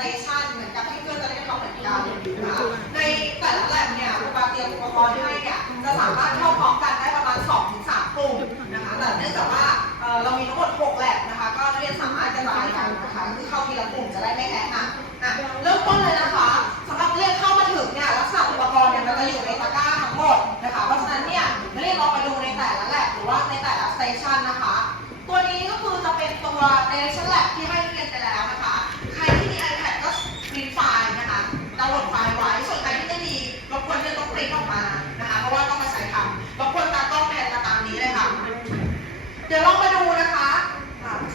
เตชันเหมือนกับที่เพื่อนจะได้ทำเหมือนกันนะคะในแต่ละแลบเนี่ยครูบาเตรียมอุปกรณ์ให้เนี่ยจะสามารถเข้าพร้อมกันได้ประมาณ2-3ถึง3กลุ่มนะคะแต่เนื่องจากว่าเอ่อเรามีทั้งหมด6แลบนะคะ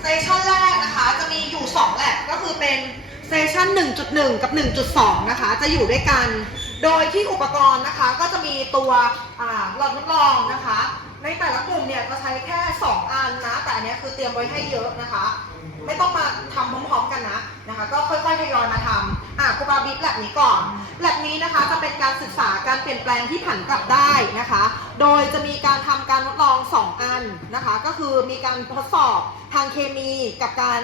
เซสชันแรกนะคะจะมีอยู่2แลบก็คือเป็นเซสชัน1.1 กับ 1.2 นะคะ จะอยู่ด้วยกัน โดยที่อุปกรณ์นะคะก็จะมีตัวหลอดทดลองนะคะ ในแต่ละกลุ่มเนี่ยจะใช้แค่ 2 อันนะ แต่อันนี้คือเตรียมไว้ให้เยอะนะคะ ไม่ต้องมาทำพร้อมๆกันนะนะคะ ก็ค่อยๆทยอยมาทำอะครูบาบิ๊กแลบนี้ก่อนแลบนี้นะคะจะเป็นการศึกษาการเปลี่ยนแปลงที่ผันกลับได้นะคะ โดยจะมีการทำการทดลอง 2 อันนะคะ ก็คือมีการทดสอบทางเคมีกับการ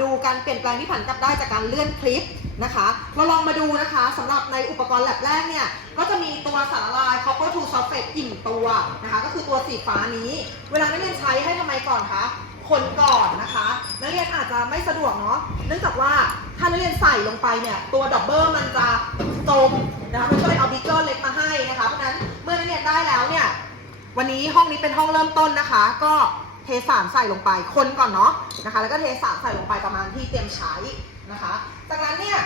ดูการเปลี่ยนแปลงที่ผันกลับได้จากการเลื่อนคลิปนะคะ เราลองมาดูนะคะสำหรับในอุปกรณ์แลบแรกเนี่ย ก็จะมีตัวสารละลาย copper to sulfate อิ่มตัวนะคะ ก็คือตัวสีฟ้านี้ เวลานักเรียนใช้ให้ทำไมก่อนคะ คนก่อนนะคะ นักเรียนอาจจะไม่สะดวกเนาะเนื่องจากว่าถ้านักเรียนใส่ลงไปเนี่ยตัวดับเบิลมันจะจมนะคะมันก็เลยเอาบิ๊กเกอร์เล็กมาให้นะคะเพราะฉะนั้นเมื่อนักเรียนได้แล้วเนี่ยวันนี้ห้องนี้เป็นห้องเริ่มต้นนะคะ ก็เทสารใส่ลงไปคนก่อนเนาะนะคะ แล้วก็เทสารใส่ลงไปประมาณที่เตรียมใช้นะคะ จากนั้นเนี่ย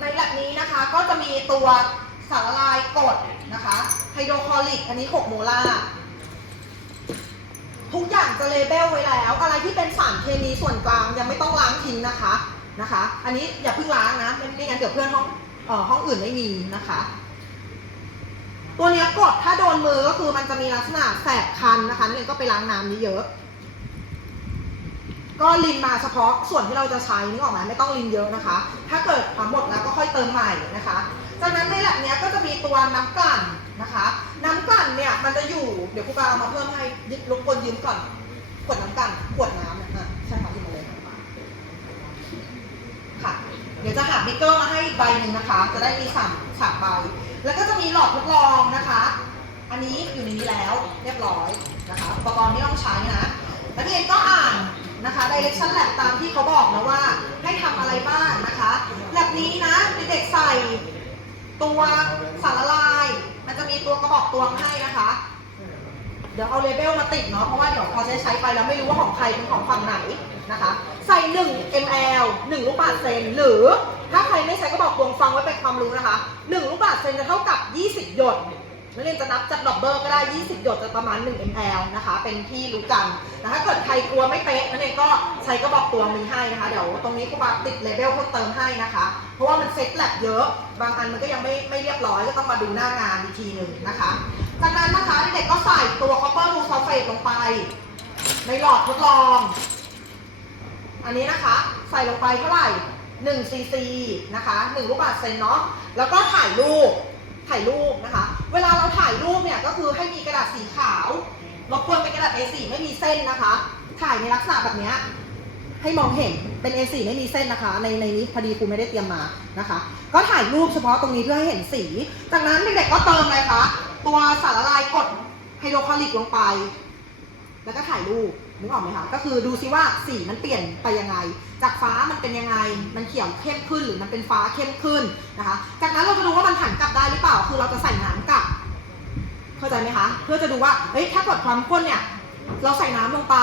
ในแลบนี้นะคะก็จะมีตัวสารละลายกรดนะคะไฮโดรคลอริกอันนี้ 6 โมลาร์ ทุกอย่างจะเลเบลไว้แล้ว อะไรที่เป็นสารเคมีส่วนกลางยังไม่ต้องล้างทิ้งนะคะนะคะ อันนี้อย่าเพิ่งล้างนะไม่งั้นเดี๋ยวเพื่อนห้องอ่อห้องอื่นไม่มีนะคะ ตัวเนี้ยกดถ้าโดนมือก็คือมันจะมีลักษณะแสบคันนะคะนักเรียนก็ไปล้างน้ำเยอะก็ลินมาเฉพาะส่วนที่เราจะใช้นึกออกไหมไม่ต้องลินเยอะนะคะ ถ้าเกิดหมดแล้วก็ค่อยเติมใหม่นะคะ จากนั้นในแลบเนี้ยก็จะมีตัวน้ำกลั่น นะคะ น้ำกลั่นเนี่ยมันจะอยู่เดี๋ยวครูบาเอามาเพิ่มให้ยึดรบกวนยืมก่อนขวดน้ำกลั่นขวดน้ำนี่ยอะใช่ค่ะที่มาเลยค่ะ เดี๋ยวจะหาบิ๊กเกอร์มาให้อีกใบหนึ่งนะคะ จะได้มีสามสามใบ แล้วก็จะมีหลอดทดลองนะคะ อันนี้อยู่ในนี้แล้วเรียบร้อยนะคะอุปกรณ์ที่ต้องใช้นะนักเรียนก็อ่านนะคะ direction lab ตามที่เขาบอกนะว่าให้ทำอะไรบ้างนะคะ lab นี้นะเด็กๆใส่ตัวสารละลาย มันจะมีตัวกระบอกตวงให้นะคะ เดี๋ยวเอาเลเบลมาติดเนาะเพราะว่าเดี๋ยวพอจะใช้ไปแล้วไม่รู้ว่าของใครเป็นของฝั่งไหนนะคะ ใส่ 1 ml 1 ลูกบาศก์เซนหรือถ้าใครไม่ใช้ก็บอกตวงฟังไว้เป็นความรู้นะคะ 1 ลูกบาศก์เซนจะเท่ากับ 20 หยดนักเรียนจะนับจากดอกเบอร์ก็ได้ 20 หยดจะประมาณ 1 ml นะคะ เป็นที่รู้กันแต่ถ้าเกิดใครกลัวไม่เป๊ะนักเรียนก็ใช้กระบอกตวงมีให้นะคะ เดี๋ยวตรงนี้ครูบาติดเลเบลเพิ่มเติมให้นะคะ เพราะว่ามันเซ็ตแลบเยอะ บางอันมันก็ยังไม่ไม่เรียบร้อยก็ต้องมาดูหน้างานอีกทีหนึ่งนะคะ จากนั้นนะคะเด็กก็ใส่ตัว copper to sulfate ลงไป ในหลอดทดลอง อันนี้นะคะ ใส่ลงไปเท่าไหร่1ซีซีนะคะ1ลูกบาศก์เซนเนาะแล้วก็ถ่ายรูปถ่ายรูปนะคะ เวลาเราถ่ายรูปเนี่ยก็คือให้มีกระดาษสีขาวรบกวนเป็นกระดาษ A4 ไม่มีเส้นนะคะ ถ่ายในลักษณะแบบนี้ ให้มองเห็นเป็น A4 ไม่มีเส้นนะคะ ในในนี้พอดีครูไม่ได้เตรียมมานะคะ ก็ถ่ายรูปเฉพาะตรงนี้เพื่อให้เห็นสี จากนั้นเด็กๆก็เติมอะไรคะตัวสารละลายกดไฮโดรคลอริกลงไป แล้วก็ถ่ายรูปนึกออกไหมคะก็คือดูซิว่าสีมันเปลี่ยนไปยังไง จากฟ้ามันเป็นยังไง มันเขียวเข้มขึ้นหรือมันเป็นฟ้าเข้มขึ้นนะคะ จากนั้นเราจะดูว่ามันหันกลับได้หรือเปล่า คือเราจะใส่น้ำกลับ เข้าใจไหมคะ เพื่อจะดูว่า เฮ้ย ถ้ากดความข้นเนี่ย เราใส่น้ำลงไป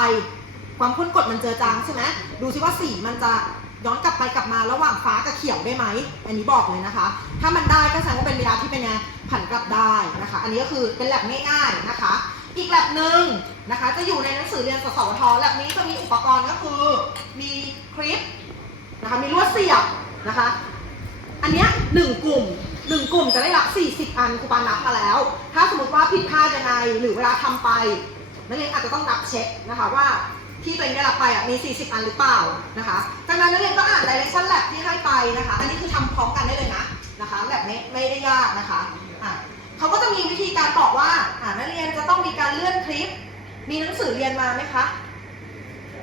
ความข้นกดมันเจอจางใช่ไหมดูซิว่าสีมันจะย้อนกลับไปกลับมาระหว่างฟ้ากับเขียวได้ไหม อันนี้บอกเลยนะคะ ถ้ามันได้ก็แสดงว่าเป็นเวลาที่เป็นไงผันกลับได้นะคะ อันนี้ก็คือเป็นแลบง่ายๆนะคะ อีกแลบหนึ่งนะคะ จะอยู่ในหนังสือเรียนสสวทแลบนี้จะมีอุปกรณ์ก็คือมีคลิปนะคะ มีลวดเสียบนะคะ อันนี้หนึ่งกลุ่มหนึ่งกลุ่มจะได้รับ 40 อันครูปานับมาแล้ว ถ้าสมมติว่าผิดพลาดยังไงหรือเวลาทำไปนักเรียนอาจจะต้องนับเช็คนะคะว่า ที่ตัวเองได้รับไปอะมี 40 อันหรือเปล่านะคะจากนั้นนักเรียนก็อ่าน direction lab ที่ให้ไปนะคะ อันนี้คือทำพร้อมกันได้เลยนะนะคะแบบไม่ไม่ได้ยากนะคะอะเขาก็จะมีวิธีการบอกว่าอ่านักเรียนจะต้องมีการเลื่อนคลิป มีหนังสือเรียนมาไหมคะ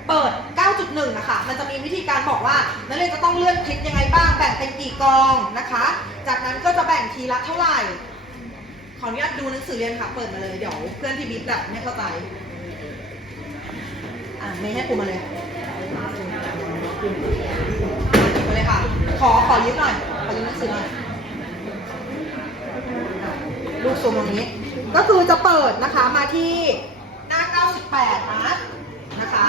เปิด 9.1 นะคะ มันจะมีวิธีการบอกว่า นักเรียนจะต้องเลื่อนคลิปยังไงบ้าง แบ่งเป็นกี่กองนะคะ จากนั้นก็จะแบ่งทีละเท่าไหร่ ขออนุญาตดูหนังสือเรียนค่ะ เปิดมาเลย เดี๋ยวเพื่อนที่บิ๊กแบบไม่เข้าใจ อะไม่ให้ปูมาเลยมาเลยค่ะ ขอขอยืมหน่อย ขอยืมหนังสือหน่อย ลูกซูมตรงนี้ ก็คือจะเปิดนะคะมาที่หน้า 98นะนะคะ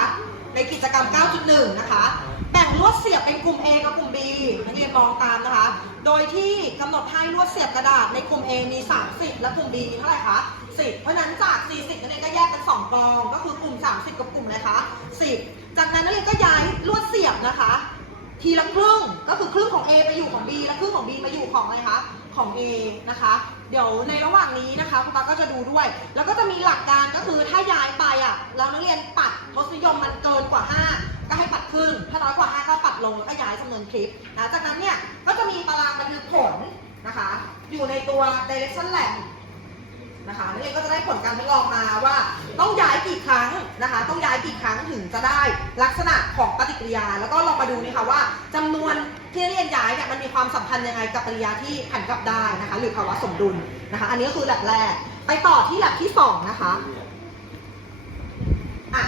ในกิจกรรม 9.1 นะคะ แบ่งลวดเสียบเป็นกลุ่ม A กับกลุ่ม B นักเรียนมองตามนะคะ โดยที่กำหนดให้ลวดเสียบกระดาษในกลุ่ม A มี 30 และกลุ่ม B มีเท่าไหร่คะ 10 เพราะนั้นจาก 40 กเรียนก็แยกเป็น2กอง ก็คือกลุ่ม 30 กับกลุ่มอะไรคะ10 จากนั้นนักเรียนก็ย้ายลวดเสียบนะคะ ทีละครึ่งก็คือครึ่งของ A ไปอยู่ของ B และครึ่งของ B มาอยู่ของอะไรคะของ A นะคะ เดี๋ยวในระหว่างนี้นะคะคุณตาก็จะดูด้วย แล้วก็จะมีหลักการก็คือถ้าย้ายไปอะแล้วนักเรียนปัดทศนิยมมันเกินกว่า 5 ก็ให้ปัดครึ่งถ้าน้อยกว่า 5 ก็ปัดลงแล้วก็ย้ายจำนวนคลิปนะจากนั้นเนี่ยก็จะมีตารางบันทึกผลนะคะ อยู่ในตัว direction lab นะคะนักเรียนก็จะได้ผลการทดลองมาว่า ต้องย้ายกี่ครั้งนะคะ ต้องย้ายกี่ครั้งถึงจะได้ลักษณะของปฏิกิริยา แล้วก็ลองมาดูนะคะว่าจำนวนที่เรียนย้ายเนี่ยมันมีความสัมพันธ์ยังไงกับปฏิกิริยาที่หันกลับได้นะคะ หรือภาวะสมดุลนะคะ อันนี้ก็คือแลบแรก ไปต่อที่แลบที่สองนะคะอะ